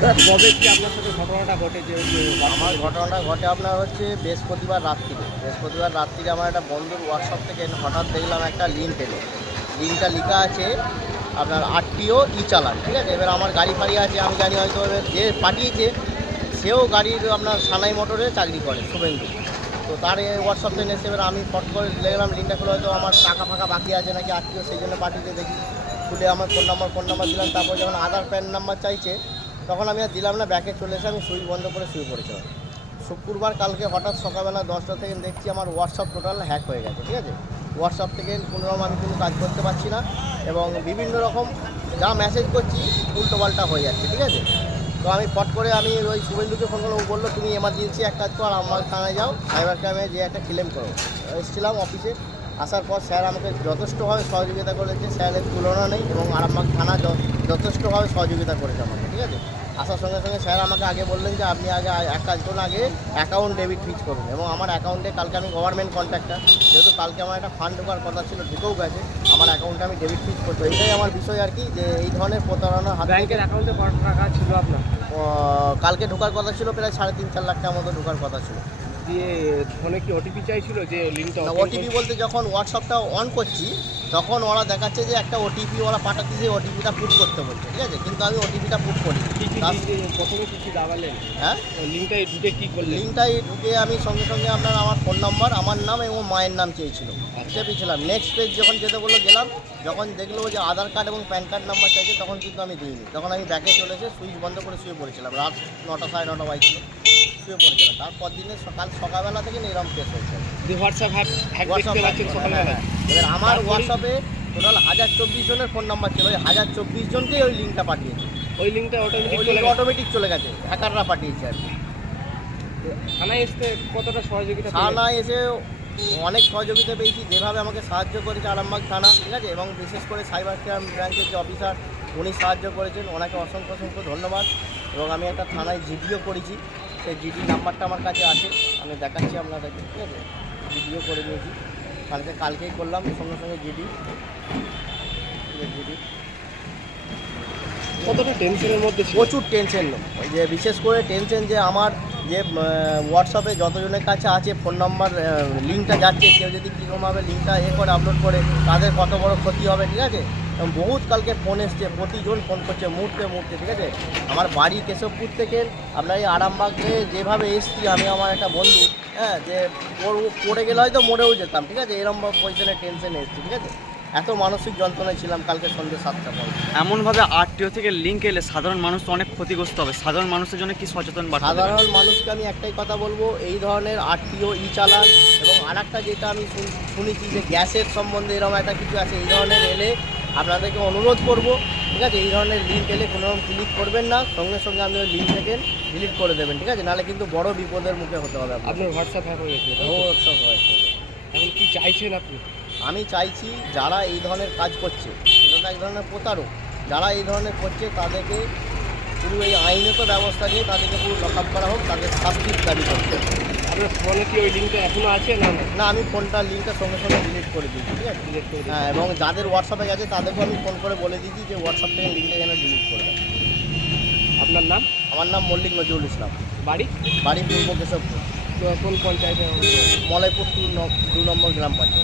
কবে কি আপনার সাথে ঘটনাটা ঘটেছে? আমার ঘটনাটা ঘটে আপনার হচ্ছে বৃহস্পতিবার রাত্রিরে আমার একটা বন্ধুর ওয়ার্কশপ থেকে হঠাৎ দেখলাম একটা লিঙ্ক এলো। লিঙ্কটা লেখা আছে আপনার আরটিও ই চালান, ঠিক আছে। এবার আমার গাড়ি ফাড়ি আছে, আমি জানি হয়তো এবার যে পাঠিয়েছে সেও গাড়ির আপনার সানাই মোটরে চাকরি করে, শুভেন্দু। তো তার এই ওয়ার্কশপ থেকে এসে এবার আমি ফট করে দেখলাম লিঙ্কটা খুলে, হয়তো আমার টাকা ফাঁকা বাকি আছে নাকি আত্মীয়, সেই জন্য পাঠিয়েছে। দেখি খুলে আমার ফোন নাম্বার দিলাম। তারপর যখন আধার প্যান নাম্বার চাইছে তখন আমি আর দিলাম না, ব্যাকে চলে এসে আমি সুইচ বন্ধ করে শুয়ে পড়েছিলাম। শুক্রবার কালকে হঠাৎ সকালবেলা 10টা থেকে দেখছি আমার হোয়াটসঅ্যাপ টোটাল হ্যাক হয়ে গেছে, ঠিক আছে। হোয়াটসঅ্যাপ থেকে কোনোরকম আমি কোনো কাজ করতে পারছি না এবং বিভিন্ন রকম যা মেসেজ করছি উল্টোপাল্টা হয়ে যাচ্ছে, ঠিক আছে। তো আমি ফট করে আমি ওই শুভেন্দুকে ফোন করলাম, ও বললো তুমি এমার্জেন্সি এক কাজ করো, আমার থানায় যাও, সাইবার ক্রাইমে যে একটা ক্লেম করো। এসেছিলাম অফিসে, আসার পর স্যার আমাকে যথেষ্টভাবে সহযোগিতা করেছে, স্যারের তুলনা নেই এবং আরামবাগ থানা যথেষ্টভাবে সহযোগিতা করেছে আমাকে, ঠিক আছে। আসার সঙ্গে সঙ্গে স্যার আমাকে আগে বললেন যে আপনি আগে এক কাজ করুন, আগে অ্যাকাউন্ট ডেবিট ফিক্স করুন। এবং আমার অ্যাকাউন্টে কালকে আমি গভর্নমেন্ট কন্ট্রাক্টর, যেহেতু কালকে আমার একটা ফান্ড ঢোকার কথা ছিল, ঢুকেও গেছে, আমার অ্যাকাউন্টে আমি ডেবিট ফিক্স করবো। এটাই আমার বিষয় আর কি, যে এই ধরনের প্রতারণা হাত ব্যাংকের অ্যাকাউন্টে কত টাকা ছিল আপনার? কালকে ঢোকার কথা ছিল প্রায় 3.5-4 লাখ টাকার মতো ঢোকার কথা ছিল। দিয়ে ফোনে কি ওটিপি চাইছিল যে লিঙ্কটা? ওটিপি বলতে যখন হোয়াটসঅ্যাপটা অন করছি তখন ওরা দেখাচ্ছে যে একটা ওটিপি ওরা পাঠাচ্ছে, যে ওটিপিটা পুট করতে বলছে, ঠিক আছে। কিন্তু আমি ওটিপিটা পুট করি। প্রথমে কি দাবালেন? হ্যাঁ, লিঙ্কটাই ঢুকে কি করলেন? লিঙ্কটাই ঢুকে আমি সঙ্গে সঙ্গে আপনার আমার ফোন নাম্বার, আমার নাম এবং মায়ের নাম চেয়েছিল, চেপেছিলাম। নেক্সট পেজ যখন যেতে বললো গেলাম, যখন দেখলো যে আধার কার্ড এবং প্যান কার্ড নাম্বার চাইছে তখন কিন্তু আমি দিইনি। তখন আমি ব্যাকে চলে এসে সুইচ বন্ধ করে শুয়ে পড়েছিলাম। রাত 9টা 9:30 বাজছিল, শুয়ে পড়েছিলাম। তারপর দিনে সকালবেলা থেকে এরকম কেস হয়েছে। হোয়াটসঅ্যাপ হ্যাক দেখতে পাচ্ছেন সকালবেলা? এবার আমার হোয়াটসঅ্যাপে টোটাল 1024 জনের ফোন নাম্বার ছিল, ওই 1024 জনকেই ওই লিঙ্কটা পাঠিয়েছে। ওই লিঙ্কটা অটোমেটিক চলে গেছে, হ্যাকাররা পাঠিয়েছে আর কি। থানায় এসে কতটা সহযোগিতা? থানায় এসে অনেক সহযোগিতা পেয়েছি, যেভাবে আমাকে সাহায্য করেছে আরামবাগ থানা, ঠিক আছে। এবং বিশেষ করে সাইবার ক্রাইম ব্রাঞ্চের যে অফিসার, উনি সাহায্য করেছেন, ওনাকে অসংখ্য অসংখ্য ধন্যবাদ। এবং আমি একটা থানায় জিডিও করেছি, সেই জিডি নাম্বারটা আমার কাছে আছে, আমি দেখাচ্ছি আপনাদেরকে, ঠিক আছে। জিডিও করে দিয়েছি, কালকেই করলাম সঙ্গে সঙ্গে জিডি। কতটা টেনশনের মধ্যে? প্রচুর টেনশন, যে বিশেষ করে টেনশন যে আমার যে হোয়াটসঅ্যাপে যতজনের কাছে আছে ফোন নাম্বার লিঙ্কটা যাচ্ছে, কেউ যদি কীরকমভাবে লিঙ্কটা করে আপলোড করে তাদের কত বড় ক্ষতি হবে, ঠিক আছে। এবং বহুত কালকে ফোন এসছে, প্রতিজন ফোন করছে মুহূর্তে, ঠিক আছে। আমার বাড়ি কেশবপুর থেকে আপনার এই আরামবাগে যেভাবে এসছি আমি, আমার একটা বন্ধু, হ্যাঁ, যে পড়ে গেলে হয়তো মরেও যেতাম, ঠিক আছে। এরকম পজিশনে টেনশনে এসছি, ঠিক আছে। এত মানসিক যন্ত্রণায় ছিলাম কালকে সন্ধ্যে 7টা পর। এমনভাবে আরটিও থেকে লিঙ্ক এলে সাধারণ মানুষ তো অনেক ক্ষতিগ্রস্ত হবে। সাধারণ মানুষের জন্য কি সচেতন বার্তা? সাধারণ মানুষকে আমি একটাই কথা বলবো, এই ধরনের আরটিও ই চালান এবং আরেকটা যেটা আমি শুনেছি যে গ্যাসের সম্বন্ধে এরকম একটা কিছু আছে, এই ধরনের এলে আপনাদেরকে অনুরোধ করব, ঠিক আছে, এই ধরনের লিঙ্ক এলে কোনো ক্লিক করবেন না, সঙ্গে সঙ্গে আপনি ওই লিঙ্ক থেকে ডিলিট করে দেবেন, ঠিক আছে। নাহলে কিন্তু বড় বিপদের মুখে হতে হবে। আপনার হোয়াটসঅ্যাপ হ্যাক হয়ে গেছে? হোয়াটসঅ্যাপ হয়েছে। এখন কি চাইছেন আপনি? আমি চাইছি যারা এই ধরনের কাজ করছে, এটা তো এক ধরনের প্রতারক, যারা এই ধরনের করছে তাদেরকে পুরো এই আইনত ব্যবস্থা নিয়ে তাদেরকে পুরো লকআপ করা হোক, তাদের শাস্তির দাবি করছে। আপনার ফোনে কি ওই লিঙ্কটা এখনও আছে? না, আমি ফোনটার লিঙ্কটা সঙ্গে সঙ্গে ডিলিট করে দিয়েছি, ঠিক আছে। ডিলিট করে? হ্যাঁ, এবং যাদের হোয়াটসঅ্যাপে গেছে তাদেরকেও আমি ফোন করে বলে দিয়েছি যে হোয়াটসঅ্যাপ থেকে লিঙ্কটা যেন ডিলিট করে দেয়। আপনার নাম? আমার নাম মল্লিক নজরুল ইসলাম, বাড়ি পূর্ব কেশবপুর, কোন পঞ্চায়েতে? মলয়পুর 2 নম্বর গ্রাম পঞ্চায়েত।